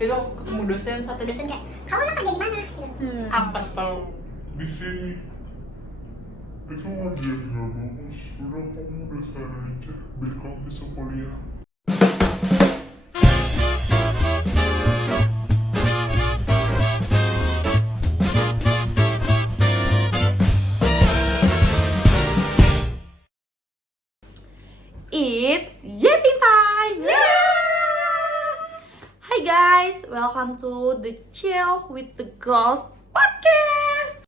itu ketemu dosen, Satu dosen kayak, kamu mau kerja di mana? Gitu. apa sih? Tahu di sini itu ngerjain nggak bagus, udah kamu udah sana aja biar kamu bisa kuliah. It's yapping time! Hi guys, welcome to the Chill with the Girls podcast.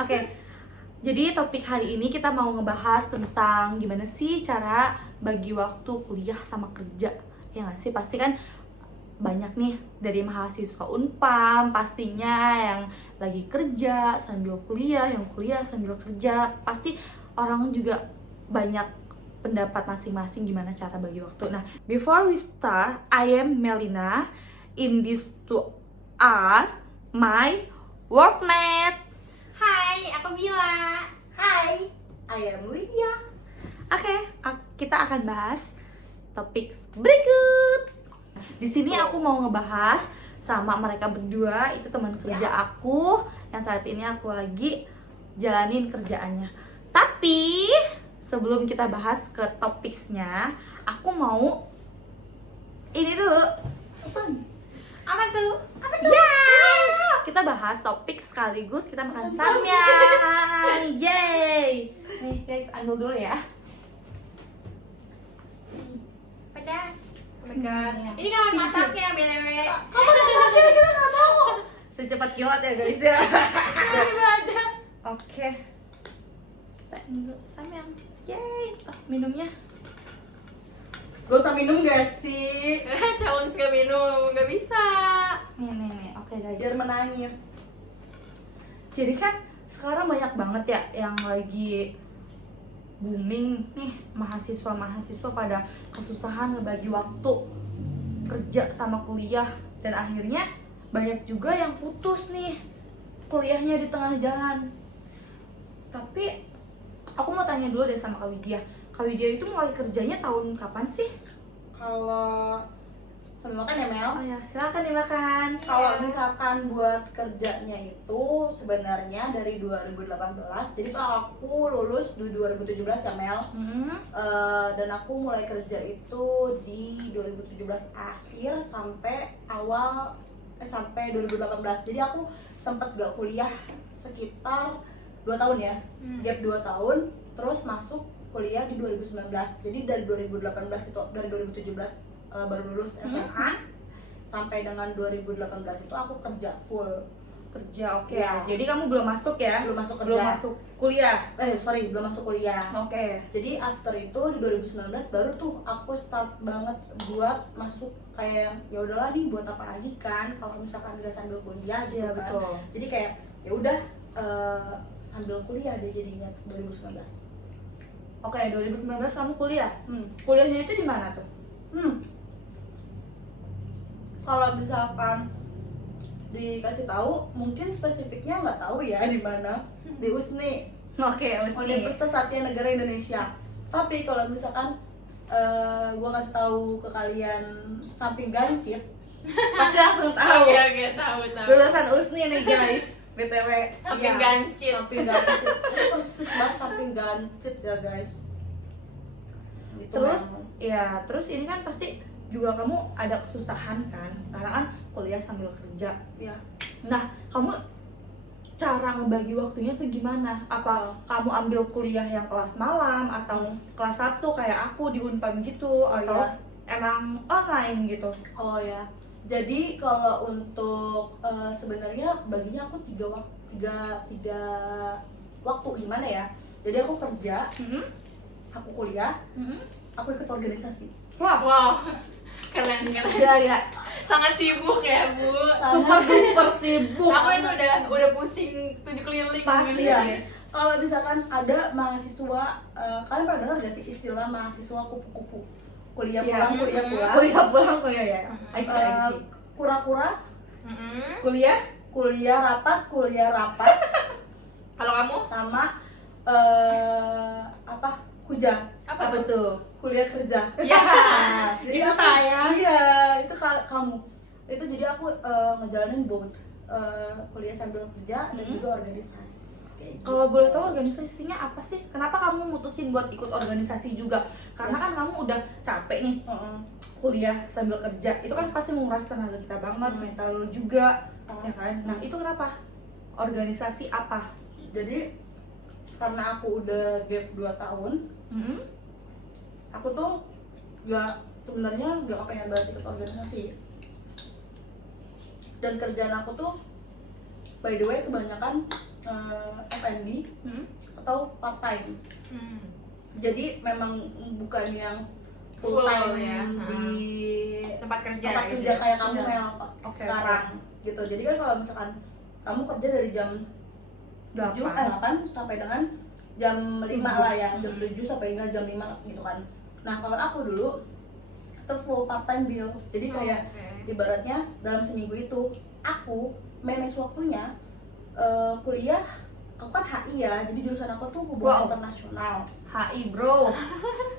Oke, jadi topik hari ini kita mau ngebahas tentang gimana sih cara bagi waktu kuliah sama kerja. Ya nggak sih, pasti kan banyak nih dari mahasiswa Unpam pastinya yang lagi kerja sambil kuliah, yang kuliah sambil kerja. Pasti orang juga banyak pendapat masing-masing gimana cara bagi waktu. Nah, before we start, I am Melina. In this two are my workmate. Hai, aku Mila. Hai, I am Lydia. Oke, kita akan bahas topik berikut. Di sini aku mau ngebahas sama mereka berdua, itu teman kerja aku yang saat ini aku lagi jalanin kerjaannya. Tapi sebelum kita bahas ke topiknya, aku mau ini dulu. Apa tuh? Ya, kita bahas topik sekaligus kita makan samyang. Yeay. Nih guys, ambil dulu ya. Pedas. Oh my god, Iya. ini kapan masaknya BTW? Kamu masaknya kita nggak mau. Secepat kilat ya guys ya. Tiba-tiba ada. Oke. Kita ambil samyang. Yeay. Oh, minumnya. Gak usah minum gak sih? Challenge gak minum, gak bisa. Nih. Oke guys. Biar menangis. Jadi kan sekarang banyak banget ya yang lagi booming nih, mahasiswa pada kesusahan ngebagi waktu kerja sama kuliah, dan akhirnya banyak juga yang putus nih kuliahnya di tengah jalan. Tapi aku mau tanya dulu deh sama Kak Widya. Kak Widya itu mulai kerjanya tahun kapan sih? Kalau sambil makan ya Mel. Oh ya, silakan dimakan. Kalau misalkan buat kerjanya itu sebenarnya dari 2018. Jadi kalau aku lulus di 2017 ya Mel. Dan aku mulai kerja itu di 2017 akhir sampai sampai 2018. Jadi aku sempat gak kuliah sekitar 2 tahun ya. Gap 2 tahun terus masuk kuliah di 2019. Jadi dari 2018 itu, dari 2017 baru lulus SMA sampai dengan 2018 itu aku kerja full. Kerja, oke. Ya. Jadi kamu belum masuk ya? Belum masuk Belum kerja. masuk kuliah. Belum masuk kuliah. Oke. Jadi after itu di 2019 baru tuh aku start banget buat masuk kayak ya udahlah nih buat apa lagi kan kalau misalkan nggak sambil kuliah gitu Iya, kan. betul. Jadi kayak ya udah sambil kuliah deh jadinya 2019. Oke, 2019 kamu kuliah. Hmm. Kuliahnya itu di mana tuh? Kalau misalkan dikasih tahu mungkin spesifiknya nggak tahu ya di mana, di USNI, Oke, mesti. Universitas Satya Negara Indonesia. Tapi kalau misalkan gua kasih tahu ke kalian samping Gancit, Pasti langsung tahu. Oke, tahu. Lulusan USNI nih guys. BTW. Samping Iya, Gancit. samping Gancit. Itu persis banget samping Gancit ya guys. Gitu, Terus Mel. ya, terus ini kan pasti juga kamu ada kesusahan kan? Karena kan kuliah sambil kerja. ya Nah, kamu cara ngebagi waktunya tuh gimana? Apa kamu ambil kuliah yang kelas malam atau kelas 1 kayak aku di Unpam gitu, atau iya. emang online gitu? Oh ya, jadi kalau untuk sebenarnya baginya aku tiga waktu gimana ya? Jadi aku kerja, aku kuliah, aku ikut organisasi. Wah, Wow, keren. ya. Sangat sibuk ya Bu. Super sibuk. Aku itu udah pusing 7 keliling. Pasti Iya. ya. Kalau misalkan ada mahasiswa, kalian pernah dengar gak sih istilah mahasiswa kupu-kupu? Kuliah Iya. pulang, kuliah pulang. Kuliah pulang kuliah ya. I see. Kura-kura, Mm-mm. Kuliah kuliah rapat Kalau kamu? sama kuliah Apa tuh? tuh? kuliah kerja. Ya, Jadi itu aku- saya. Iya, itu kamu. Itu jadi aku ngejalanin both kuliah sambil kerja dan juga organisasi. Kayak gitu. Kalau boleh tahu organisasinya apa sih? Kenapa kamu mutusin buat ikut organisasi juga? Karena kan kamu udah capek nih Heeh. kuliah sambil kerja. Itu kan pasti menguras tenaga kita banget, mental lu juga, ya kan? Nah, itu kenapa? Organisasi apa? Jadi karena aku udah gap 2 tahun, aku tuh sebenarnya gak kepengen banget ikut organisasi. Dan kerjaan aku tuh by the way kebanyakan F&B atau part time. Jadi memang bukan yang full Full time ya. di Tempat kerja. tempat gitu kerja ya. kayak kamu Iya. Mel Oke, sekarang gitu. Jadi kan kalau misalkan kamu kerja dari jam 8 sampai dengan jam 5 lah ya, jam 7 sampai hingga jam 5 gitu kan. Nah kalau aku dulu itu full part time deal. Jadi kayak Oke. ibaratnya dalam seminggu itu aku manage waktunya kuliah. Aku kan HI ya, jadi jurusan aku tuh hubungan Wow. internasional. HI bro,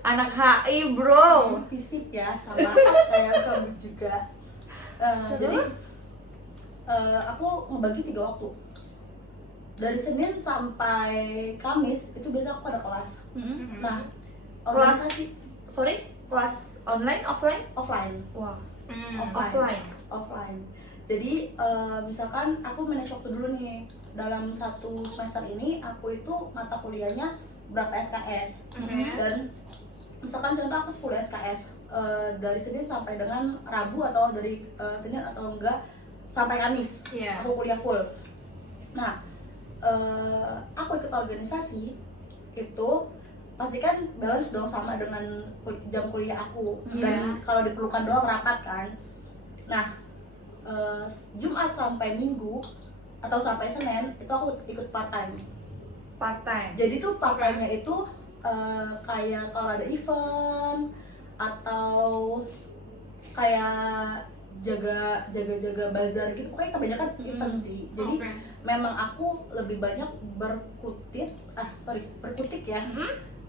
anak HI bro. Fisik ya, sama kayak kamu juga. Jadi aku ngebagi 3 waktu. Dari Senin sampai Kamis itu biasa aku ada kelas. Nah, organisasi Kelas online, offline? offline. Wah, Offline. offline. Offline. Jadi misalkan aku manage waktu dulu nih. Dalam 1 semester ini aku itu mata kuliahnya berapa SKS. Dan misalkan contoh aku 10 SKS dari Senin sampai dengan Rabu atau dari Senin atau enggak sampai Kamis. Iya. Aku kuliah full. Nah, aku ikut organisasi itu pastikan balance dong sama dengan jam kuliah aku. Dan kalau diperlukan doang rapat kan. Nah, Jumat sampai Minggu atau sampai Senin itu aku ikut part time. Part time. Jadi tuh part time-nya itu kayak kalau ada event atau kayak jaga bazar gitu, pokoknya kebanyakan event sih. Jadi Oke. memang aku lebih banyak berkutik ya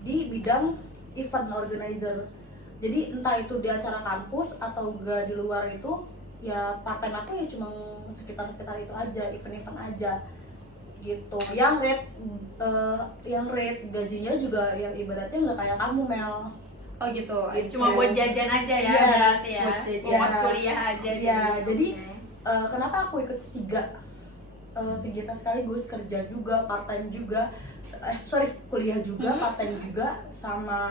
di bidang event organizer. Jadi entah itu di acara kampus atau enggak di luar itu, ya part time aku ya cuma sekitar itu aja, event-event aja gitu. Yang rate gajinya juga yang ibaratnya nggak kayak kamu Mel. Oh gitu. Cuma buat jajan aja ya, Yes, berarti ya. buat jajan. Ongkos kuliah aja. Iya, gitu. jadi Oke. kenapa aku ikut 3 kegiatan sekaligus, kerja juga, part time juga, kuliah juga, part time juga, sama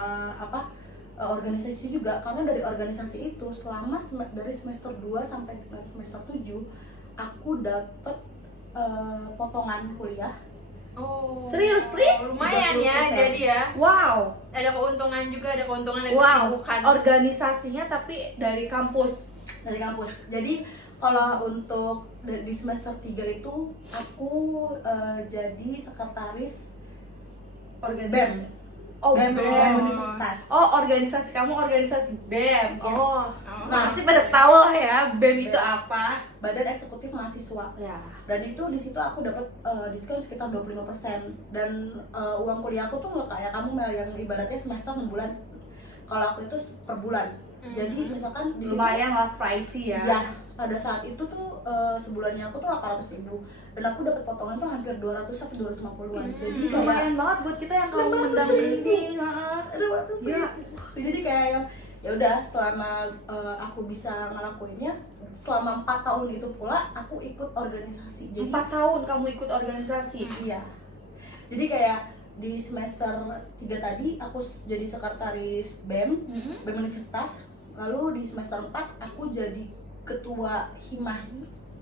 organisasi juga. Karena dari organisasi itu selama dari semester 2 sampai dengan semester 7 aku dapet potongan kuliah. Oh. Seriously? Lumayan ya, 30%. jadi ya. Wow. Ada keuntungan juga, ada keuntungan dan Wow. kesibukan. Organisasinya tapi dari kampus. Dari kampus. Jadi kalau untuk di semester 3 itu aku jadi sekretaris BEM. Oh, BEM BEM. Universitas. Oh, organisasi kamu organisasi BEM. Yes. Oh. Nah, Pasti pada tahu lah ya BEM itu apa. Badan Eksekutif Mahasiswa. Ya. Dan itu di situ aku dapat diskon sekitar 25%. Dan uang kuliah aku tuh nggak kayak kamu Mel yang ibaratnya semester 6 bulan. Kalau aku itu per bulan. Jadi misalkan di situ Lumayan lah pricey ya. ya, pada saat itu tuh sebulannya aku tuh 800.000 dan aku dapat potongan tuh hampir 200 sampai 250-an. Jadi kayak Lumayan banget buat kita yang kamu 500.000. mendang-mending. Ya. Jadi kayak yang ya udah selama aku bisa ngelakuinnya selama 4 tahun itu pula aku ikut organisasi. Jadi 4 tahun kamu ikut organisasi. iya. Jadi kayak di semester 3 tadi aku jadi sekretaris BEM Universitas. Lalu di semester 4 aku jadi ketua Himah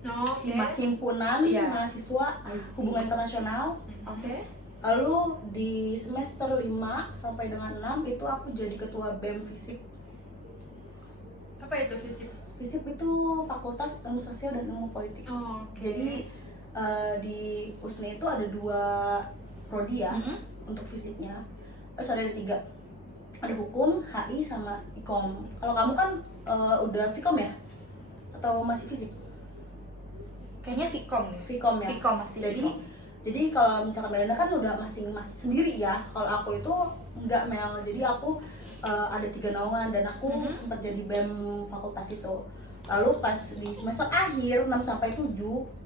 Oke. Himpunan Iya. Mahasiswa Hubungan Internasional. Oke. Lalu di semester 5 sampai dengan 6 itu aku jadi ketua BEM FISIP. Apa itu fisik? FISIP itu Fakultas Ilmu Sosial dan Ilmu Politik. Oh, oke. Jadi di USNI itu ada 2 prodi ya untuk fisiknya. Ada 3. Ada hukum, HI sama Ikom. Kalau kamu kan udah Fikom ya? Atau masih fisik? kayaknya Vkom nih. Vkom ya. Vkom masih. Jadi Vkom. jadi kalau misalkan Melinda kan udah masing-masing sendiri ya. Kalau aku itu enggak, Mel. Jadi aku ada 3 naungan dan aku sempat jadi BEM fakultas itu. Lalu pas di semester akhir 6 sampai 7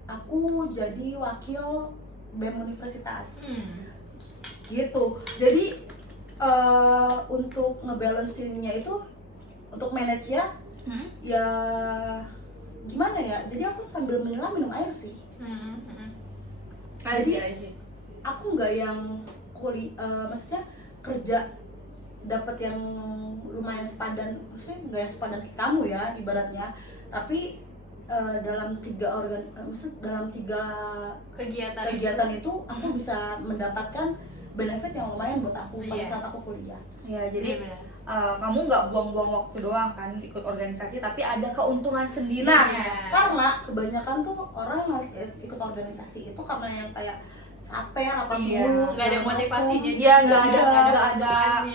aku jadi wakil BEM universitas. Gitu. Jadi untuk ngebalancinnya itu, untuk manage ya gimana ya, jadi aku sambil menyelam minum air sih. Jadi aku nggak yang maksudnya kerja dapat yang lumayan sepadan, maksudnya nggak yang sepadan ke kamu ya ibaratnya, tapi dalam 3 kegiatan itu aku bisa mendapatkan benefit yang lumayan buat aku pada saat aku kuliah. Ya, jadi kamu nggak buang-buang waktu doang kan ikut organisasi, tapi ada keuntungan sendiri. Nah, karena kebanyakan tuh orang yang harus ikut organisasi itu karena yang kayak capek, rapat mulu, nggak ada motivasinya. Iya, nggak ada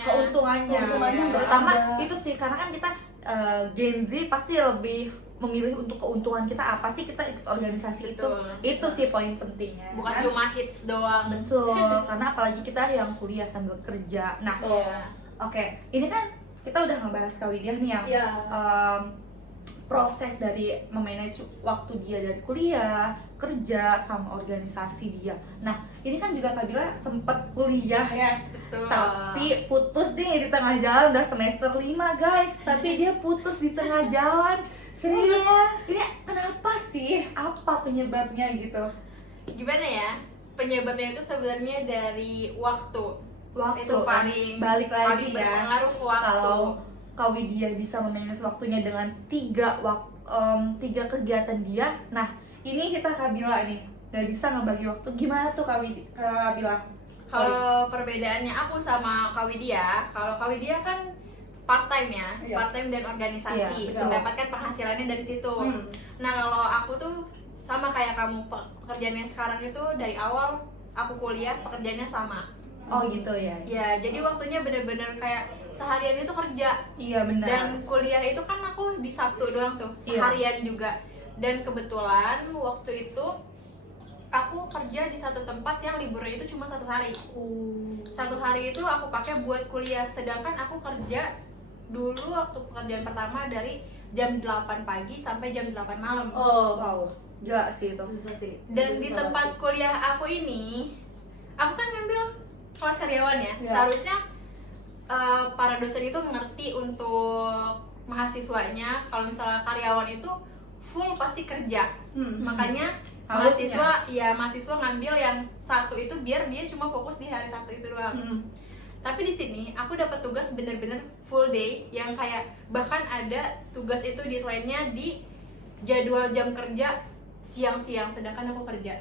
keuntungannya. keuntungannya. Nggak Pertama ada. itu sih, karena kan kita Gen Z pasti lebih memilih untuk keuntungan kita apa sih, kita ikut organisasi. Betul. Itu sih poin pentingnya. Bukan kan? cuma hits doang. Betul, karena apalagi kita yang kuliah sambil kerja. Nah, oke, ini kan kita udah ngebahas Kawidiah nih yang proses dari memanage waktu dia dari kuliah, kerja, sama organisasi dia. Nah, ini kan juga Kak Bila sempet kuliah ya, Betul. tapi putus nih di tengah jalan, udah semester 5 guys, tapi dia putus di tengah jalan. Serius, ini kenapa sih? Apa penyebabnya gitu? Gimana ya? Penyebabnya itu sebenarnya dari waktu. Waktu Itu kan? paling Balik lagi ya, berpengaruh ke waktu. kalau Kak Widya bisa memanage waktunya dengan 3 kegiatan dia. Nah, ini kita Kak Bila nih, gak bisa ngebagi waktu. Gimana tuh Kak Bila? Kalau perbedaannya aku sama Kak Widya, kalau Kak Widya kan part time ya, Iya. part time dan organisasi, Iya, betul. mendapatkan penghasilannya dari situ. Nah, kalau aku tuh sama kayak kamu, pekerjaannya sekarang itu dari awal aku kuliah pekerjaannya sama. Oh gitu ya? Ya, jadi waktunya bener-bener kayak seharian itu kerja. Iya benar. Dan kuliah itu kan aku di Sabtu doang tuh, seharian juga. Dan kebetulan waktu itu aku kerja di satu tempat yang liburnya itu cuma 1 hari. 1 hari itu aku pakai buat kuliah, sedangkan aku kerja dulu waktu pekerjaan pertama dari jam 8 pagi sampai jam 8 malam. Wow, gila sih itu. Bisa sih. Dan di Bisa tempat banget sih. kuliah aku ini, aku kan ngambil kelas karyawan ya. Ya. Seharusnya para dosen itu mengerti untuk mahasiswanya kalau misalnya karyawan itu full pasti kerja. Makanya Harusnya. mahasiswa ngambil yang satu itu biar dia cuma fokus di hari Sabtu itu doang. Tapi di sini aku dapat tugas bener-bener full day yang kayak bahkan ada tugas itu deadline-nya di jadwal jam kerja siang-siang, sedangkan aku kerja.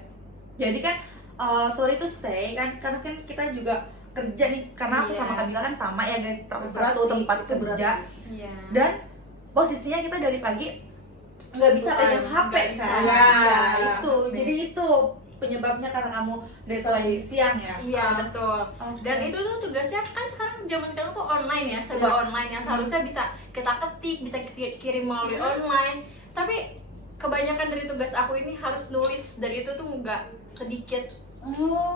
Jadi kan, sorry to say kan, karena kan kita juga kerja nih, karena aku Iya. sama Kak Bila kan sama ya guys, Berat satu sih, tempat itu berat kerja. sih. Iya. Dan posisinya kita dari pagi nggak bisa Bukan, pegang HP nggak bisa. kan? Ya, Itu, HP. jadi itu penyebabnya karena kamu deadline di siang ya. Iya betul. Oke. Dan itu tuh tugasnya kan sekarang zaman sekarang tuh online ya, serba online yang seharusnya bisa kita ketik, bisa kita kirim melalui online. Tapi kebanyakan dari tugas aku ini harus nulis, dan itu tuh nggak sedikit,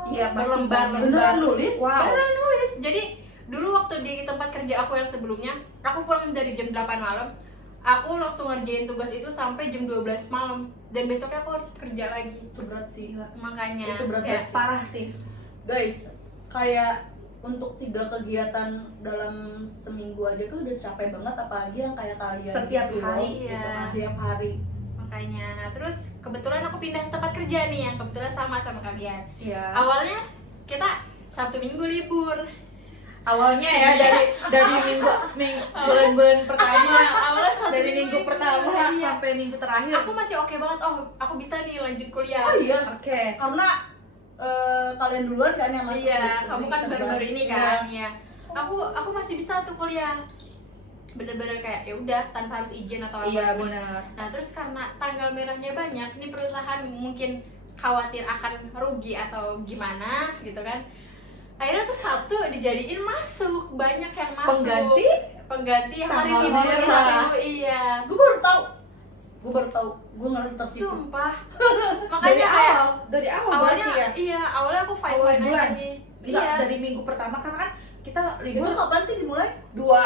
Iya, pasti berlembar-lembar. Beneran nulis? Wow. Beneran nulis. Jadi dulu waktu di tempat kerja aku yang sebelumnya, aku pulang dari jam 8 malam, aku langsung ngerjain tugas itu sampai jam 12 malam, dan besoknya aku harus kerja lagi. Itu berat sih. Makanya Itu berat kayak banget. Parah sih. Guys, kayak untuk 3 kegiatan dalam seminggu aja tuh udah capek banget, apalagi yang kayak kalian Setiap gitu loh, hari, gitu, ya. setiap hari. makanya. Nah, terus kebetulan aku pindah tempat kerja nih yang kebetulan sama kalian. Iya. Awalnya kita Sabtu Minggu libur. Awalnya ya dari bulan-bulan pertama, Awalnya Sabtu dari minggu pertama iya. sampai minggu terakhir. Aku masih oke banget. Oh, aku bisa nih lanjut kuliah. Oh iya, Oke. karena kalian duluan kan yang masuk. Iya, di- kamu di kan kerja. baru-baru ini kan. Iya. Aku masih bisa tuh kuliah. Bener-bener kayak ya udah tanpa harus izin atau apa. Iya benar. Nah, terus karena tanggal merahnya banyak, nih perusahaan mungkin khawatir akan rugi atau gimana gitu kan. Akhirnya tuh Sabtu dijadiin masuk, banyak yang masuk. Pengganti Pengganti hari tanggal libur, merah. iya. Gue baru tahu. Gue baru tahu, gue ngerasa tertipu. Sumpah. dari Makanya kayak awal, dari awal awalnya berarti ya. iya, awalnya aku Awal fine-fine aja bulan. nih. Enggak, Iya. dari minggu pertama karena kan kita Itu libur kapan sih dimulai? 2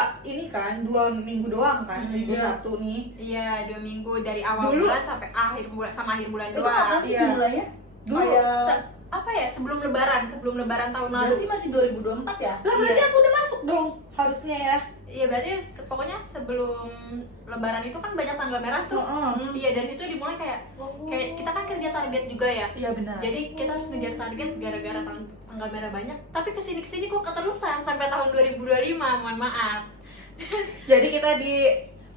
minggu doang kan, libur iya. Sabtu nih. Iya, 2 minggu dari awal Dulu- bulan sampai akhir bulan sama akhir bulan Itu kapan sih Iya. dimulainya? Dulu Kayak apa ya, sebelum lebaran tahun lalu. berarti masih 2024 ya? lah berarti aku udah masuk dong harusnya ya. Iya, berarti pokoknya sebelum lebaran itu kan banyak tanggal merah tuh. Heeh. Iya, dan itu dimulai kayak kita kan kerja target juga ya. Iya benar. Jadi kita harus ngejar target gara-gara tanggal merah banyak. Tapi kesini kok keterusan sampai tahun 2025, mohon maaf. Jadi kita di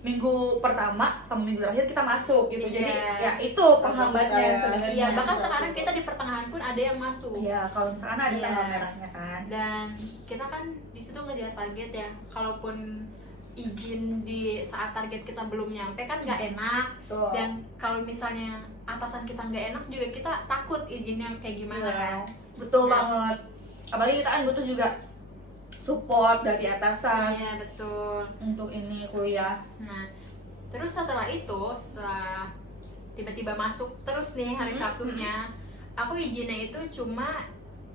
minggu pertama sama minggu terakhir kita masuk gitu. Jadi Iya. ya itu penghambatnya Saya. sebenarnya. Iya, bahkan sekarang kita di pertengahan pun ada yang masuk. Iya, kalau misalkan ada Iya. tanggal merahnya kan. Dan kita kan di situ ngejar target ya. Kalaupun izin di saat target kita belum nyampe kan nggak enak. Tuh. Dan kalau misalnya atasan kita nggak enak juga kita takut izinnya kayak gimana Iya. kan. Betul Ya. banget. Apalagi kita kan butuh juga support dari atasan Iya, betul. untuk ini kuliah. Nah, terus setelah tiba-tiba masuk terus nih hari Sabtunya, aku izinnya itu cuma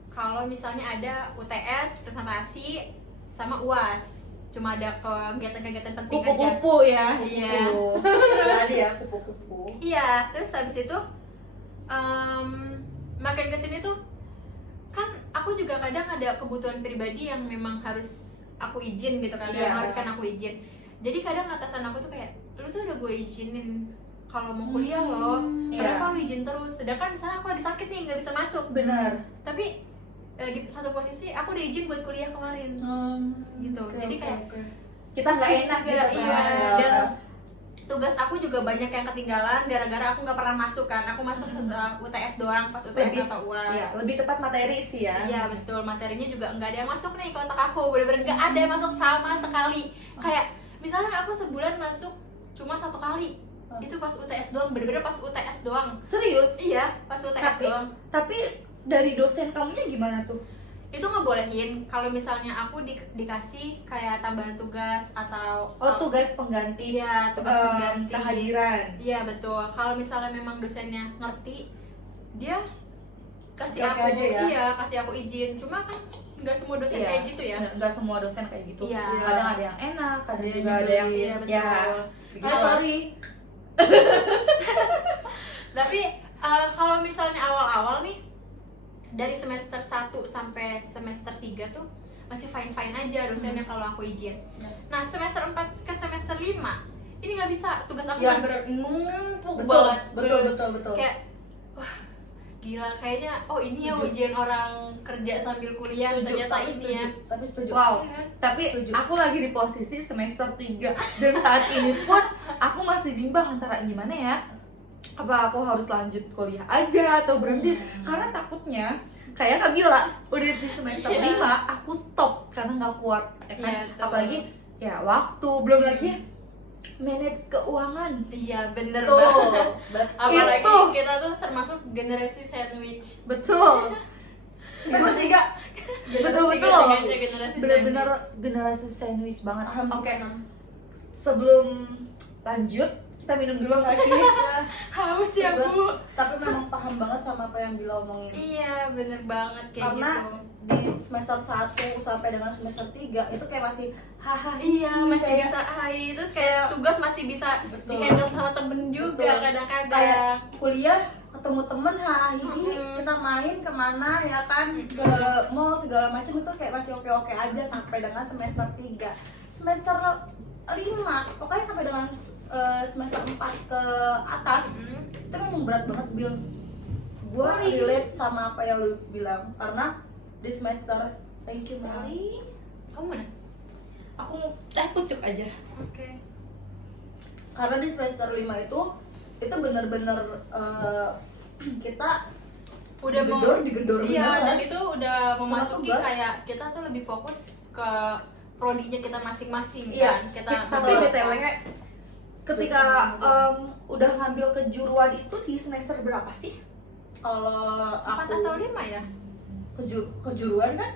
kalau misalnya ada UTS, presentasi, sama UAS. Cuma ada kegiatan-kegiatan penting aja. Kupu-kupu ya. Iya. Tadi ya kupu-kupu. Iya, terus habis itu makin kesini tuh kan aku juga kadang ada kebutuhan pribadi yang memang harus aku izin gitu kan, Iya. yang harus kan aku izin. Jadi kadang atasan aku tuh kayak, lu tuh udah gue izinin kalau mau kuliah loh, kenapa lu izin terus? Sedangkan misalnya aku lagi sakit nih, nggak bisa masuk. Benar. Tapi di satu posisi aku udah izin buat kuliah kemarin, gitu. Jadi kayak Kita nggak enak juga, gitu iya. kan. Dan tugas aku juga banyak yang ketinggalan gara-gara aku nggak pernah masuk kan. Aku masuk setelah UTS doang, pas UTS Lebih- atau UAS. Iya, lebih tepat materi sih ya. Iya betul, materinya juga nggak ada yang masuk nih ke otak aku, bener-bener nggak ada yang masuk sama sekali. Kayak misalnya aku sebulan masuk cuma 1 kali, itu pas UTS doang, bener-bener pas UTS doang. Serius? Iya, pas UTS doang. Tapi dari dosen kamunya gimana tuh? Itu ngebolehin kalau misalnya aku dikasih kayak tambahan tugas atau Tugas pengganti. iya tugas pengganti. Kehadiran. Iya betul. Kalau misalnya memang dosennya ngerti, dia kasih Oke aku aja ya. iya kasih aku izin. Cuma kan nggak semua dosen Iya. kayak gitu ya. Nggak semua dosen kayak gitu. Iya. Kadang ada yang enak, kadang Ada yang juga ada yang Iya betul. ya. Ah, sorry. Tapi kalau misalnya awal-awal nih dari semester 1 sampai semester 3 tuh masih fine-fine aja dosennya kalau aku izin. Nah, semester 4 ke semester 5 ini nggak bisa, tugas aku Ya. bener-bener numpuk Betul, banget. betul, Bener-bener betul, betul. Kayak wah, gila kayaknya ini ya ujian orang kerja sambil kuliah ternyata tapi ini ya. Tapi setuju. Wow. Iya kan? Tapi Setuju. aku lagi di posisi semester 3 dan saat ini pun aku masih bimbang antara gimana ya. Apa aku harus lanjut kuliah aja atau berhenti? Karena takutnya kayak Kak Bila udah di semester 5 aku stop karena nggak kuat ya kan? Iya, betul. Apalagi ya waktu, belum lagi manage keuangan. Iya bener Tuh. banget. Berarti Apalagi Itu. kita tuh termasuk generasi sandwich. Betul. kita bertiga. Betul. Tiga-tiganya generasi Bener-bener sandwich. generasi sandwich banget. Paham sih, Oke, paham. sebelum lanjut kita minum dulu nggak sih? Haus ya Betul. Bu. Tapi memang paham banget sama apa yang Bila omongin. Iya bener banget kayak Karena gitu. di semester 1 sampai dengan semester 3 itu kayak masih hahaha. Iya masih kayak- bisa terus kayak kayak- tugas masih bisa Betul. dihandle sama temen juga Betul. kadang-kadang. Kayak kuliah ketemu temen hahihi kita main kemana ya kan ke mall segala macam itu kayak masih oke-oke aja sampai dengan semester 3 semester 5 pokoknya sampai dengan semester 4 ke atas itu memang berat banget Bil. Gue relate sama apa yang lu bilang karena di semester thank you Mel. Kamu mana? Aku mau pucuk aja. Oke. Karena di semester 5 itu bener-bener kita Udah digedor iya beneran. dan itu udah Sama memasuki tugas. kayak kita tuh lebih fokus ke prodinya kita masing-masing Iya, kan. Kita Tapi BTW ketika udah ngambil kejuruan itu di semester berapa sih? Kalau 4 aku atau 5 ya? kejuruan kan.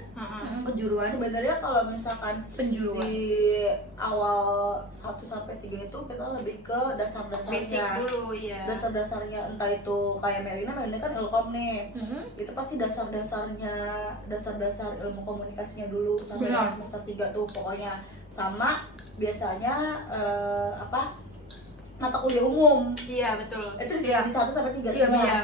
Kejuruan, Sebenarnya kalau misalkan penjuruan. di awal 1 sampai 3 itu kita lebih ke Basic dasar-dasarnya. dulu ya. Dasar-dasarnya entah itu kayak Melina kan ilkom nih. Itu pasti dasar ilmu komunikasinya dulu sampai Benar. semester 3 tuh pokoknya. Sama biasanya mata kuliah umum. Iya betul. Itu Iya. di 1 sampai 3 Iya, semua. Iya.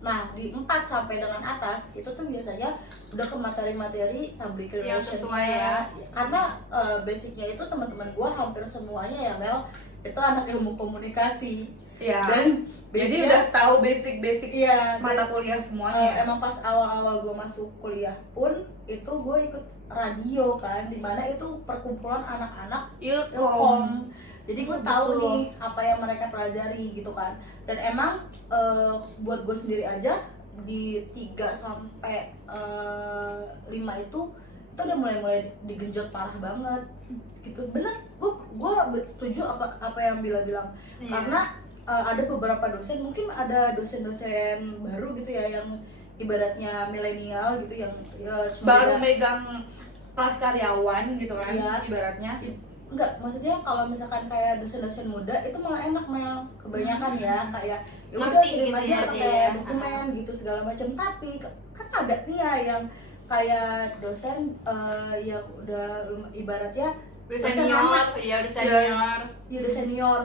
Nah, di 4 sampai dengan atas itu tuh biasanya udah ke materi-materi public Yang relation sesuai ya. Karena basicnya itu teman-teman gua hampir semuanya ya Mel itu anak ilmu komunikasi. Iya. Dan Jadi basicnya- udah tahu basic-basic iya, mata dan, kuliah semuanya. emang pas awal-awal gue masuk kuliah pun itu gue ikut radio kan, dimana itu perkumpulan anak-anak ilkom. Jadi gue tahu Betul. nih apa yang mereka pelajari gitu kan. Dan emang buat gue sendiri aja di 3 sampai 5 itu udah mulai digenjot parah banget gitu. Bener, gue setuju apa yang Bila bilang. Iya. Karena ada beberapa dosen, mungkin ada dosen-dosen baru gitu ya yang ibaratnya milenial gitu yang cuma Baru beda- megang kelas karyawan gitu kan, Iya. ibaratnya. enggak, maksudnya kalau misalkan kayak dosen-dosen muda itu malah enak Mel, kebanyakan ya kayak ya udah Ngerti kirim gitu aja ya, pakai dia. dokumen gitu segala macam. Tapi kan ada nih ya yang kayak dosen yang udah ibaratnya Udah dosen senior, anak. iya udah senior. ya udah senior,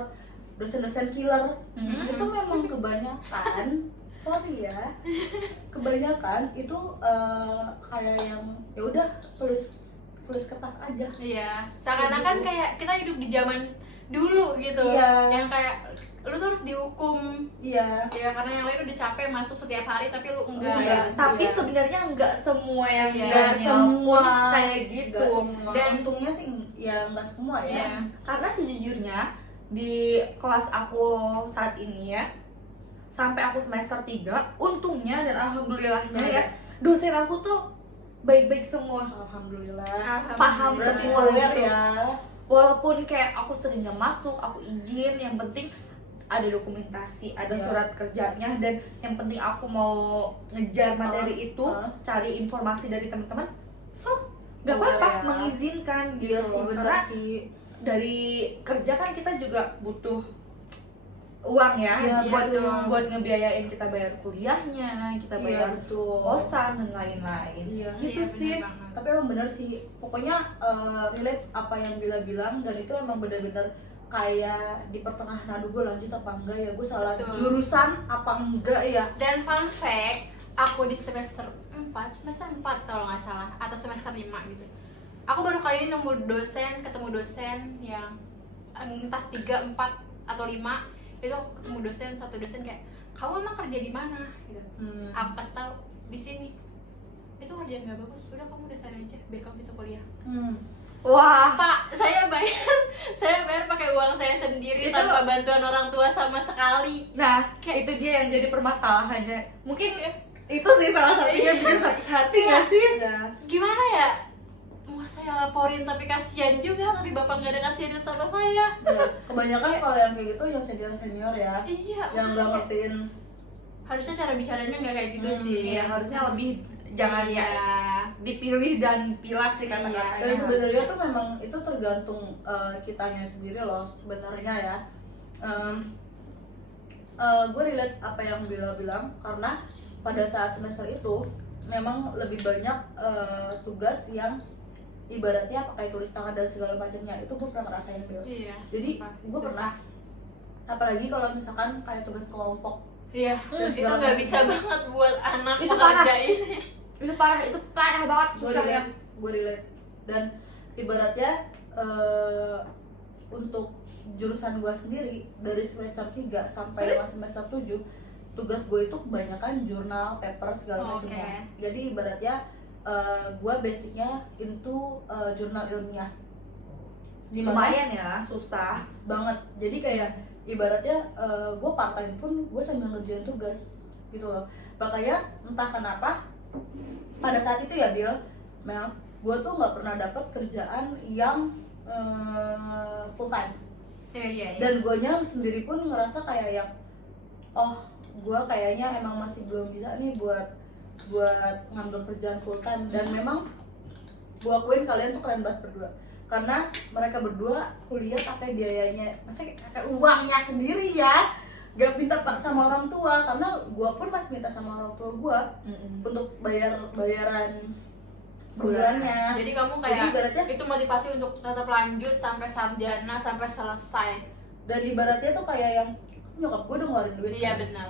dosen-dosen killer. Mhm. Itu memang kebanyakan sorry ya, kebanyakan itu kayak yang ya udah tulis kertas aja. Iya, seakan-akan kayak kita hidup di zaman dulu gitu. Iya. Yang kayak lu tuh harus dihukum. Iya. Ya karena yang lain udah capek masuk setiap hari tapi lu enggak Enggak. ya. Tapi Iya. sebenarnya nggak semua yang Iya. Nggak milenial semua pun kayak gitu. Nggak semua. Dan- untungnya sih ya nggak semua ya. Iya. Karena sejujurnya di kelas aku saat ini ya, sampai aku semester 3, untungnya dan alhamdulillahnya ya, dosen aku tuh baik-baik semua. Alhamdulillah. Paham Berarti semua aware gitu. ya. Walaupun kayak aku sering nggak masuk, aku izin, yang penting ada dokumentasi, ada Iya. surat kerjanya, dan yang penting aku mau ngejar materi itu, cari informasi dari teman-teman, so nggak Aware apa-apa ya. mengizinkan Iya gitu sih loh. benar Karena sih. dari kerja kan kita juga butuh uang ya, Iya, buat betul. buat ngebiayain kita bayar kuliahnya, kita Iya bayar betul. kosan dan lain-lain. Iya. Gitu Iya, sih. bener banget. Tapi emang bener sih. Pokoknya relate apa yang Bila bilang, dan itu emang bener-bener kayak di pertengahan, aduh gue lanjut apa enggak ya, gue salah Betul. jurusan apa enggak ya. Dan fun fact, aku di semester 4 kalau nggak salah, atau semester 5 gitu. Aku baru kali ini ketemu dosen yang entah 3, 4, atau 5. Itu aku ketemu satu dosen kayak, kamu emang kerja di mana? Gitu. Aku kasih tahu di sini. Itu kerjaan nggak bagus, udah kamu udah sana aja, biar kamu bisa kuliah. Wah, Pak, saya bayar pakai uang saya sendiri Itu- tanpa bantuan orang tua sama sekali. nah Kayak- itu dia yang jadi permasalahannya. Mungkin itu sih salah satunya bikin sakit hati nggak sih? Iya. Gimana ya? Mau saya laporin tapi kasihan juga, tapi bapak nggak ada kasihan sama saya. Ya, kebanyakan kalau yang kayak gitu yang senior ya, Iya, yang nggak maksudnya ngertiin. harusnya cara bicaranya nggak kayak gitu sih. Iya, harusnya lebih jangan Iya. ya dipilih dan pilah sih Iya. kata-katanya. Tapi sebenarnya tuh memang itu tergantung kitanya sendiri loh sebenarnya ya. Gue relate apa yang Bila bilang, karena pada saat semester itu memang lebih banyak tugas yang ibaratnya pakai tulis tangan dan segala macamnya. Itu gue pernah ngerasain Bil. Iya. Jadi Sumpah, gue susah. pernah, apalagi kalau misalkan kayak tugas kelompok. Iya, Dan itu segala nggak macam. bisa banget buat anak Itu parah. ngerjain. itu parah banget susahnya. Gue relate. Dan ibaratnya untuk jurusan gue sendiri dari semester 3 sampai dengan semester 7 tugas gue itu kebanyakan jurnal, paper segala Oh, macamnya. oke. Jadi ibaratnya gue basicnya into jurnal ilmiah. Dimana Lumayan ya, susah. banget. Jadi kayak ibaratnya gue part time pun gue sambil ngerjain tugas gitu loh. Makanya entah kenapa pada saat itu ya Bill, Mel, gue tuh nggak pernah dapat kerjaan yang full time. Iya. Dan gue sendiri pun ngerasa kayak yang, oh gue kayaknya emang masih belum bisa nih buat buat ngambil kerjaan full time. Dan memang gua akuin kalian tuh keren banget berdua, karena mereka berdua kuliah pakai biayanya, maksudnya pakai uangnya sendiri ya, gak minta pak sama orang tua, karena gua pun masih minta sama orang tua gua untuk bayaran bulannya. Jadi kamu Jadi kayak ibaratnya- itu motivasi untuk tetap lanjut sampai sarjana, sampai selesai. Dan ibaratnya tuh kayak yang nyokap gua udah ngeluarin duit. Iya benar.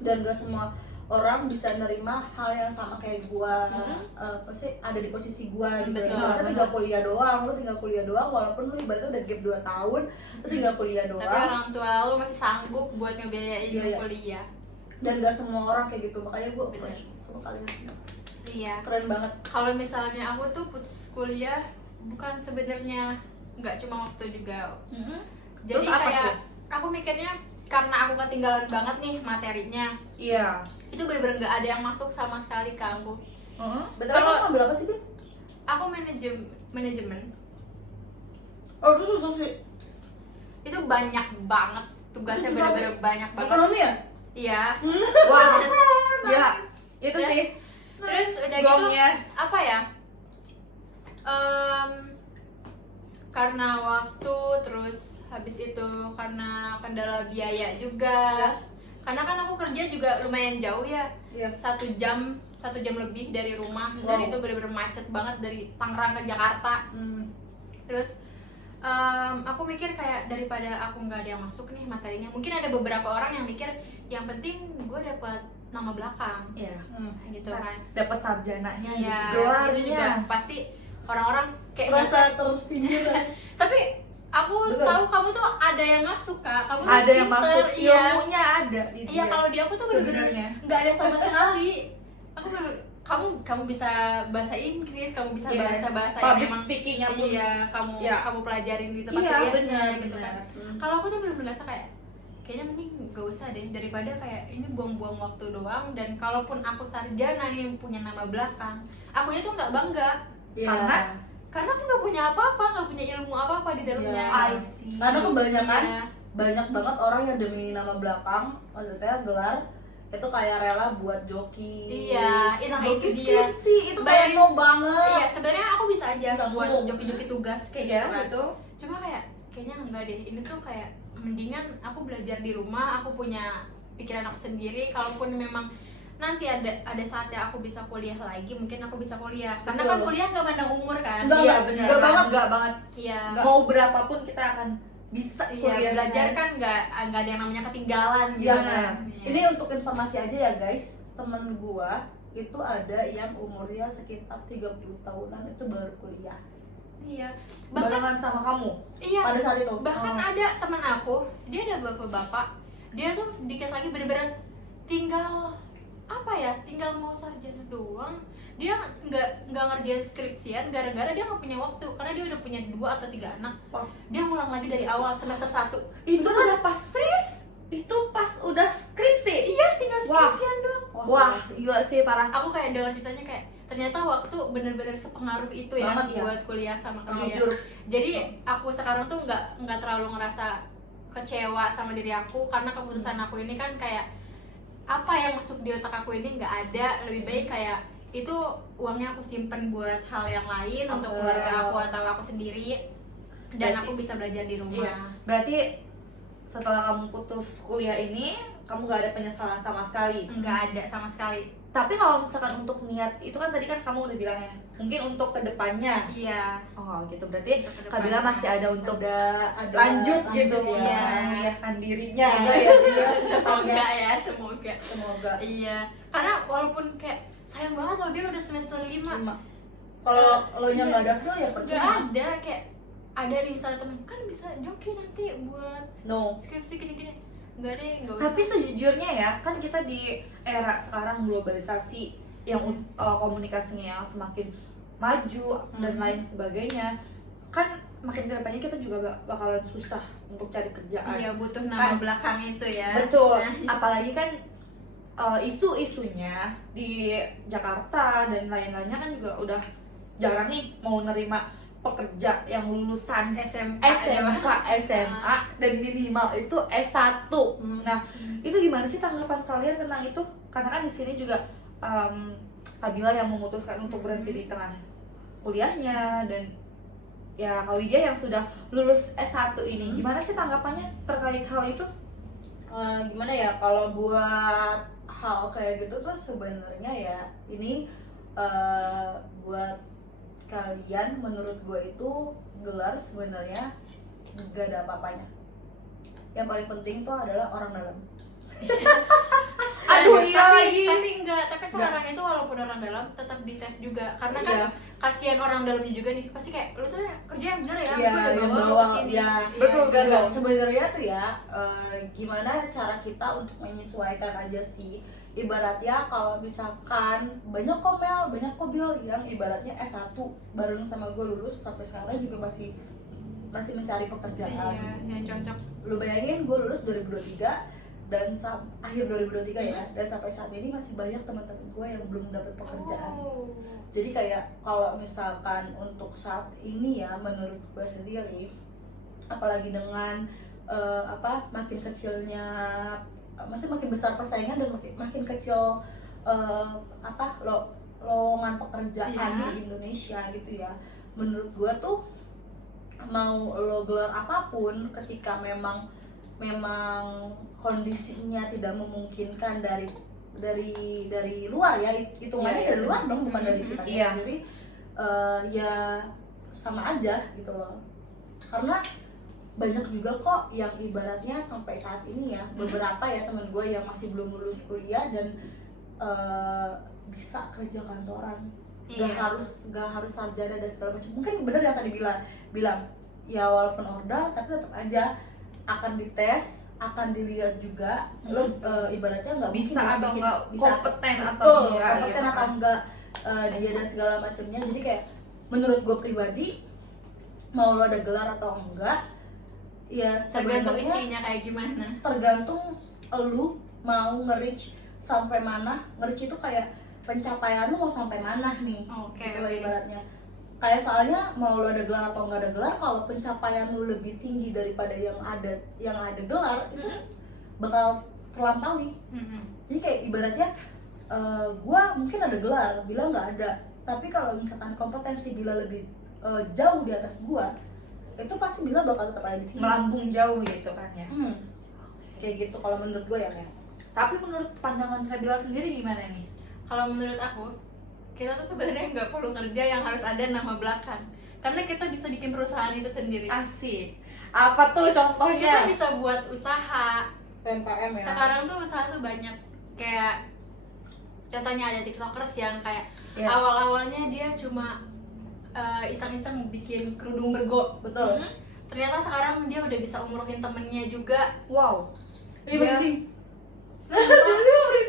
Dan gak semua orang bisa nerima hal yang sama kayak gua, pasti ada di posisi gua gitu. Betul, Kita tinggal kuliah doang, lu tinggal kuliah doang, walaupun lu ibaratnya udah gap 2 tahun, lu tinggal kuliah Tapi doang. orang tua lu masih sanggup buat ngebiayain Iya. kuliah. Dan gak semua orang kayak gitu, makanya gua Bener. sama kalian semua Iya. keren banget. Kalau misalnya aku tuh putus kuliah bukan sebenarnya nggak cuma waktu juga. Jadi Terus apa kayak tuh? aku mikirnya karena aku ketinggalan banget nih materinya. Iya. Itu bener-bener nggak ada yang masuk sama sekali ke aku. Betul, Kalau- kamu ngambil apa sih, Bin? Aku manajemen. Oh, itu susah sih. Itu banyak banget tugasnya, Itu bener-bener banyak banget. Ekonomi ya? Iya. Wah, ya itu Ya. sih Terus udah gitu gongnya. apa ya? Karena waktu, terus habis itu karena kendala biaya juga. Karena kan aku kerja juga lumayan jauh ya, Iya. 1 jam lebih dari rumah. Dan Wow. itu bener-bener macet banget dari Tangerang ke Jakarta. Terus aku mikir kayak daripada aku nggak ada yang masuk nih materinya, mungkin ada beberapa orang yang mikir yang penting gue dapat nama belakang Iya. gitu kan. Dapat sarjananya, Iya, gelarnya. itu juga pasti orang-orang kayak Rasa tersindir. tapi aku Betul. tahu kamu tuh ada yang masuk Kak, kamu tuh Ada yang pinter, masuk, iya. ilmunya ada di dia. Iya, kalau di aku tuh bener-bener sebenarnya. nggak ada sama sekali. Aku bener, kamu bisa bahasa Inggris, kamu bisa Yes. bahasa yang Public memang speaking-nya pun. iya kamu pelajarin di tempat Iya, kuliahnya benar, gitu benar. kan. Kalau aku tuh bener-bener ngerasa kayak kayaknya mending gak usah deh, daripada kayak ini buang-buang waktu doang. Dan kalaupun aku sarjana yang punya nama belakang, akunya tuh nggak bangga Iya. karena aku nggak punya apa-apa, nggak punya ilmu apa-apa di dalamnya. Iya. I see. Karena kebanyakan Iya. banyak banget orang yang demi nama belakang, maksudnya gelar, itu kayak rela buat joki. Iya, nah itu joki dia. skripsi itu Bayangin- kayak no banget. Iya, sebenarnya aku bisa aja Bisa buat ngomong. joki-joki tugas kayak Iya, gitu kan. betul. Cuma kayaknya enggak deh. Ini tuh kayak mendingan aku belajar di rumah, aku punya pikiran aku sendiri. Kalaupun memang nanti ada saatnya aku bisa kuliah lagi, mungkin aku bisa kuliah. Karena Betul. kan kuliah nggak mandang umur kan. Enggak, Iya, enggak, benar. enggak banget. Enggak banget. Iya. Enggak. Mau berapapun kita akan bisa Iya, kuliah belajar kan nggak ada yang namanya ketinggalan gitu Iya, kan. Iya. Ini untuk informasi aja ya guys, temen gua itu ada yang umurnya sekitar 30 tahunan itu baru kuliah Iya. Bahkan barengan sama kamu. iya. pada saat itu. Bahkan ada teman aku, dia ada bapak-bapak, dia tuh dikit lagi bener-bener tinggal apa ya, tinggal mau sarjana doang. Dia nggak ngerjain skripsian gara-gara dia nggak punya waktu, karena dia udah punya 2 atau 3 anak. Wah. Dia ngulang lagi dari awal semester 1. Itu udah pas serius. Itu pas udah skripsi. Iya, tinggal Wah. skripsian doang. Wah, gila sih parah. Aku kayak dengar ceritanya kayak ternyata waktu bener-bener sepengaruh itu ya Banget ya. buat kuliah sama kerja. Jujur. Jadi aku sekarang tuh nggak terlalu ngerasa kecewa sama diri aku, karena keputusan aku ini kan kayak apa yang masuk di otak aku ini nggak ada. Lebih baik kayak itu uangnya aku simpen buat hal yang lain, untuk Oke. keluarga aku atau aku sendiri, dan Berarti- aku bisa belajar di rumah. Iya. Berarti setelah kamu putus kuliah ini, kamu gak ada penyesalan sama sekali. Nggak ada sama sekali. Tapi kalau misalkan untuk niat, itu kan tadi kan kamu udah bilang ya, mungkin untuk kedepannya. Iya. Oh gitu, berarti Untuk kedepannya. Kabila masih ada untuk ada lanjut gitu ya. Iya. menguliahkan dirinya. Semoga ya dia Semoga ya, semoga. Semoga. Iya. Karena walaupun kayak sayang banget loh, dia udah semester 5. Kalau lo nya Iya. nggak ada feel ya Nggak percuma. ada, kayak ada nih misalnya temen kan bisa joki nanti buat No. skripsi gini-gini. Nggak deh, nggak usah. Tapi sejujurnya ya, kan kita di era sekarang globalisasi yang komunikasinya yang semakin maju dan lain sebagainya, kan makin kedepannya kita juga bakalan susah untuk cari kerjaan. Iya, butuh nama Kan- belakang itu ya. Betul, Nah, apalagi kan isu-isunya di Jakarta dan lain-lainnya kan juga udah jarang nih mau nerima pekerja yang lulusan SMK. SMK, SMA dan minimal itu S1. Nah, itu gimana sih tanggapan kalian tentang itu? Karena kan di sini juga Kabila yang memutuskan untuk berhenti di tengah kuliahnya, dan ya Kak Widya yang sudah lulus S1 ini. Gimana sih tanggapannya terkait hal itu? Gimana ya, kalau buat hal kayak gitu tuh sebenarnya ya ini buat kalian, menurut gue itu gelar sebenarnya gak ada apa-apanya. Yang paling penting tuh adalah orang dalam. Aduh, iya lagi. Tapi sekarang itu walaupun orang dalam tetap dites juga, karena kan Iya. kasihan orang dalamnya juga nih, pasti kayak lu tuh kerja yang bener ya, Iya, gue udah yang bawa lu bawa, kesini. ya. Betul, Gak, betul. sebenarnya tuh ya gimana cara kita untuk menyesuaikan aja sih. Ibaratnya kalau misalkan banyak kok Bil yang ibaratnya S1 bareng sama gue lulus sampai sekarang juga masih mencari pekerjaan. Iya, yang cocok. Lu bayangin gue lulus 2023 dan akhir 2023 ya, dan sampai saat ini masih banyak teman-teman gue yang belum dapat pekerjaan. Oh. Jadi kayak kalau misalkan untuk saat ini ya, menurut gue sendiri, apalagi dengan makin kecilnya, maksudnya makin besar persaingan dan makin kecil lowongan pekerjaan Iya. di Indonesia gitu ya. Menurut gue tuh mau lo gelar apapun, ketika memang kondisinya tidak memungkinkan dari luar ya, hitungannya Iya, dari luar dong, bukan dari kita. Iya. Jadi ya sama aja gitu loh, karena banyak juga kok yang ibaratnya sampai saat ini ya, beberapa ya temen gue yang masih belum lulus kuliah dan bisa kerja kantoran. Gak harus sarjana dan segala macam. Mungkin bener yang tadi bilang ya, walaupun ordal tapi tetap aja akan dites, akan dilihat juga lo ibaratnya nggak Bisa mungkin atau bikin- enggak, bisa kompeten atau betul, enggak, kompeten gitu atau kan. enggak dia dan segala macamnya. Jadi kayak menurut gue pribadi, mau lo ada gelar atau enggak ya Tergantung sebenarnya isinya kayak gimana. tergantung lu mau nge-reach sampai mana. Nge-reach itu kayak pencapaian lu mau sampai mana nih. Oke, Gitu loh oke. ibaratnya. Kayak soalnya mau lu ada gelar atau enggak ada gelar, kalau pencapaian lu lebih tinggi daripada yang ada gelar, itu bakal terlampaui. Jadi kayak ibaratnya gua mungkin ada gelar, Bila nggak ada. Tapi kalau misalkan kompetensi Bila lebih jauh di atas gua, itu pasti Bila bakal tetap ada di sini. Melambung jauh gitu kan ya. Kayak gitu kalau menurut gua ya, Mel. Tapi menurut pandangan Kabila sendiri gimana nih? Kalau menurut aku, kita tuh sebenarnya nggak perlu kerja yang harus ada nama belakang, karena kita bisa bikin perusahaan itu sendiri. Asik. Apa tuh Kita contohnya? bisa buat usaha. PMKM ya. Sekarang tuh usaha tuh banyak, kayak contohnya ada tiktokers yang kayak Ya. awal-awalnya dia cuma iseng-iseng bikin kerudung bergo. Betul. Ternyata sekarang dia udah bisa umrohin temennya juga. Wow. Iya,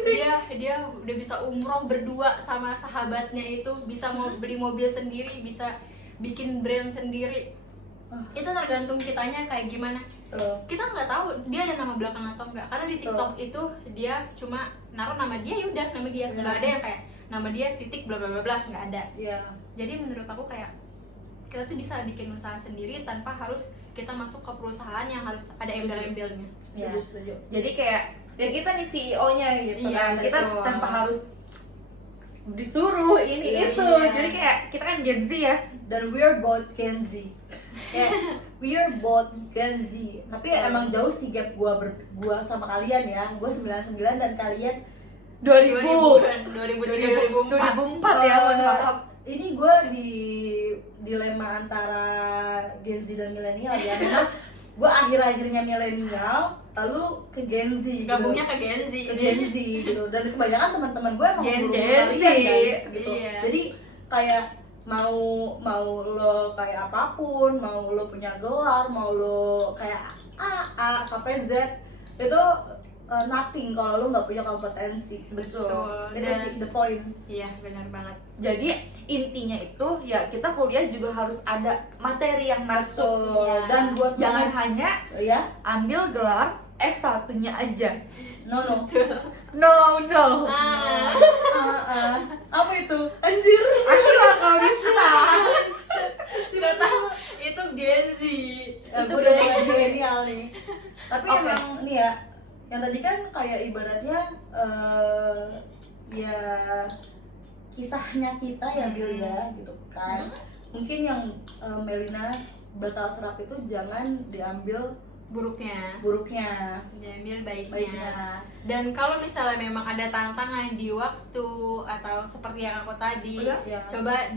Dia- dia udah bisa umroh berdua sama sahabatnya itu, bisa mau beli mobil sendiri, bisa bikin brand sendiri. Itu tergantung kitanya kayak gimana. Kita nggak tahu dia ada nama belakang atau enggak, karena di TikTok itu dia cuma naruh nama dia, yaudah nama dia, nggak ada yang kayak nama dia titik bla bla bla bla, nggak ada. Iya. Jadi menurut aku kayak kita tuh bisa bikin usaha sendiri tanpa harus kita masuk ke perusahaan yang harus ada embel-embelnya. Setuju. Jadi kayak ya kita nih CEO-nya gitu Iya, kan. Kita betul. tanpa harus disuruh ini Iya. itu. Jadi kayak kita kan Gen Z ya. Dan we're both Gen Z. Ya, we're both Gen Z. Tapi emang jauh sih gap gua sama kalian ya. Gua 99 dan kalian 2000-an, 2003, 2004 ya, mohon maaf. Ini gue di dilema antara Gen Z dan milenial ya. Memang gue akhir-akhirnya milenial, lalu ke Gen Z. Gabungnya ke Gen Z. Ke Gen Z gitu. Dan kebanyakan teman-teman gue emang Gen umur-umur Z, kalian guys gitu. iya. Jadi kayak mau lo kayak apapun, mau lo punya gelar, mau lo kayak A sampai Z, itu nothing kalau lo nggak punya kompetensi. Betul. Itu Dan sih the point. Iya, benar banget. jadi intinya itu ya kita kuliah juga harus ada materi yang masuk. Betul. Iya. Dan buat Jangan manage- hanya ya, ambil gelar S1-nya aja. no. No. Apa itu? Anjir. Akhirnya Kalista. Ternyata itu Gen Z. Gue udah mulai milenial nih. Tapi Oke. emang nih ya, yang tadi kan kayak ibaratnya ya kisahnya kita ya Bil ya gitu kan. Mungkin yang Melina bakal serap itu jangan diambil buruknya, diambil baiknya. baiknya. Dan kalau misalnya memang ada tantangan di waktu atau seperti yang aku tadi, Ya. coba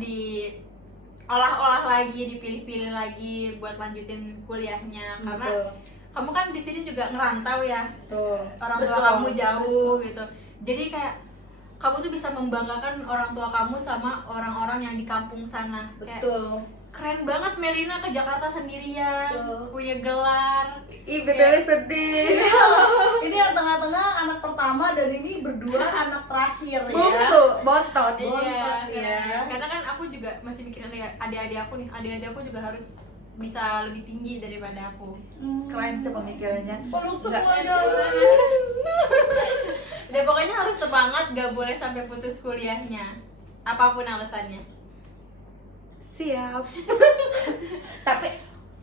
olah-olah lagi, dipilih-pilih lagi buat lanjutin kuliahnya. Karena Betul. kamu kan di sini juga ngerantau ya, Tuh. orang tua kamu jauh gitu. Jadi kayak kamu tuh bisa membanggakan orang tua kamu sama orang-orang yang di kampung sana. Kayak Betul. keren banget Melina ke Jakarta sendirian, Betul. punya gelar. Ih, BTW sedih. Ini yang tengah-tengah anak pertama dan ini berdua anak terakhir ya. Bungsu, bontot. Bontot, Iya, ya. karena kan aku juga masih mikirin adik-adik aku nih, adik-adik aku juga harus bisa lebih tinggi daripada aku. Keren sih pemikirannya. Peluk Nggak- semuanya. Dan pokoknya harus semangat, gak boleh sampai putus kuliahnya, apapun alasannya. Siap. Tapi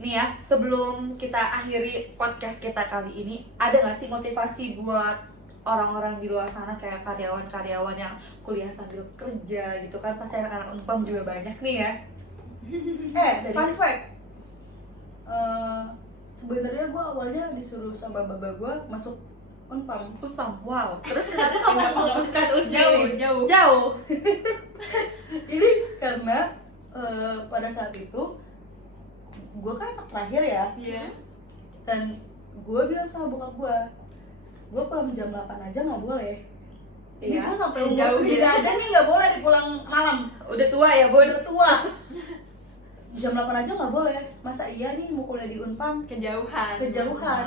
nih ya, sebelum kita akhiri podcast kita kali ini, ada nggak sih motivasi buat orang-orang di luar sana kayak karyawan-karyawan yang kuliah sambil kerja gitu kan? Pasti anak-anak Unpam juga banyak nih ya. Fun fact. Sebenarnya gue awalnya disuruh sama baba gue masuk Unpam. Unpam, wow. Terus kenapa kamu memutuskan Jauh. Jauh. Ini karena pada saat itu gue kan anak terakhir ya, Iya. dan gue bilang sama bokap gue pulang jam 8 aja nggak boleh. Ini Iya. gue sampai umur Jauh segini ya. aja nih nggak boleh pulang malam. Udah tua ya, Bun? Udah tua. Jam 8 aja nggak boleh. Masa iya nih mau kuliah di Unpam Kejauhan. dari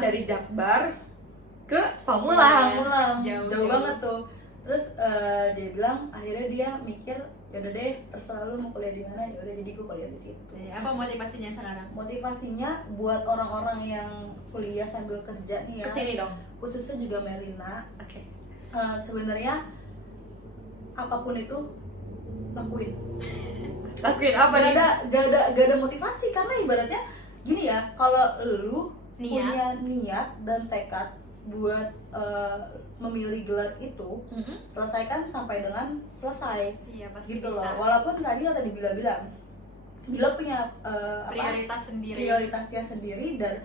Dari Jakbar ke Pamulang. Pamulang. Jauh. Jauh banget tuh. Terus dia bilang akhirnya dia mikir ya udah deh terserah lu mau kuliah di mana, ya udah jadi gue kuliah di situ. Iya, apa motivasinya sekarang? Motivasinya buat orang-orang yang kuliah sambil kerja nih ya, Kesini dong. khususnya juga Melina. Oke. Sebenarnya apapun itu lakuin. Lakuin apa nih? Gak ada motivasi karena ibaratnya gini ya, kalau lu Niat. punya niat dan tekad buat memilih gelar itu, selesaikan sampai dengan selesai. Iya, pasti Gitu bisa. loh. Walaupun tadi yang tadi bilang Bila punya Prioritas sendiri. prioritasnya sendiri, dan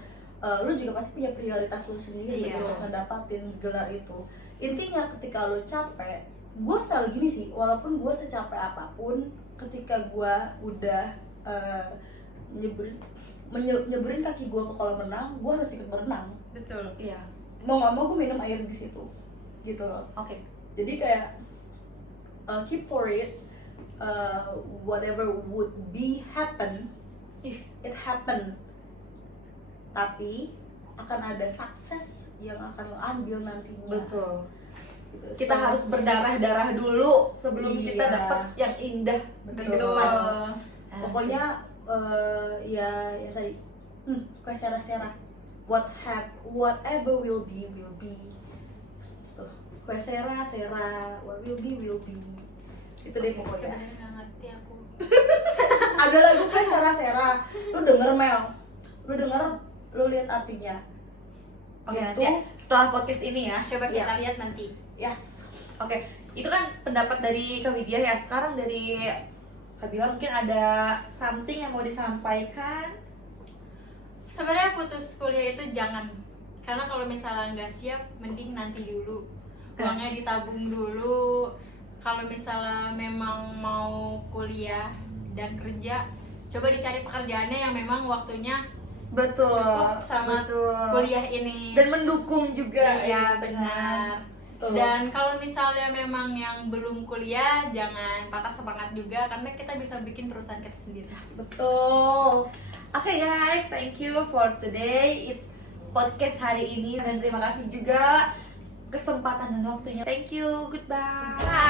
lu juga pasti punya prioritas lu sendiri Iya. untuk ngedapatin gelar itu. Intinya ketika lu capek, gue selalu gini sih, walaupun gue secapek apapun, ketika gue udah nyeburin kaki gue ke kolam renang, gue harus ikut berenang. Betul. Iya. Mau nggak mau gue minum air di situ, gitu loh. Oke. Jadi kayak keep for it, whatever would be happen, if it happen, tapi akan ada sukses yang akan lo ambil nantinya. Betul. Gitu. Kita So, harus berdarah-darah dulu sebelum Iya. kita dapat yang indah. Betul. Nah, Pokoknya ya tadi kayak sera-sera, whatever will be tuh, kayak sera what will be itu deh pokoknya. Sebenarnya nggak ngerti aku. Ada lagu kayak sera lu denger Mel, lu lihat artinya. Oke, Gitu. nanti ya, setelah podcast ini ya. Coba kita Yes. lihat nanti. Yes. Oke, itu kan pendapat dari Kak Widya ya. Sekarang dari Kak Bila mungkin ada something yang mau disampaikan. Sebenarnya putus kuliah itu jangan, karena kalau misalnya nggak siap, mending nanti dulu, uangnya ditabung dulu. Kalau misalnya memang mau kuliah dan kerja, coba dicari pekerjaannya yang memang waktunya Betul. cukup sama betul. kuliah ini. Dan mendukung juga. Iya ya, benar. Betul. Dan kalau misalnya memang yang belum kuliah, jangan patah semangat juga, karena kita bisa bikin perusahaan kita sendiri. Betul. Oke guys, thank you for today. It's podcast hari ini dan terima kasih juga kesempatan dan waktunya. Thank you. Goodbye. Bye.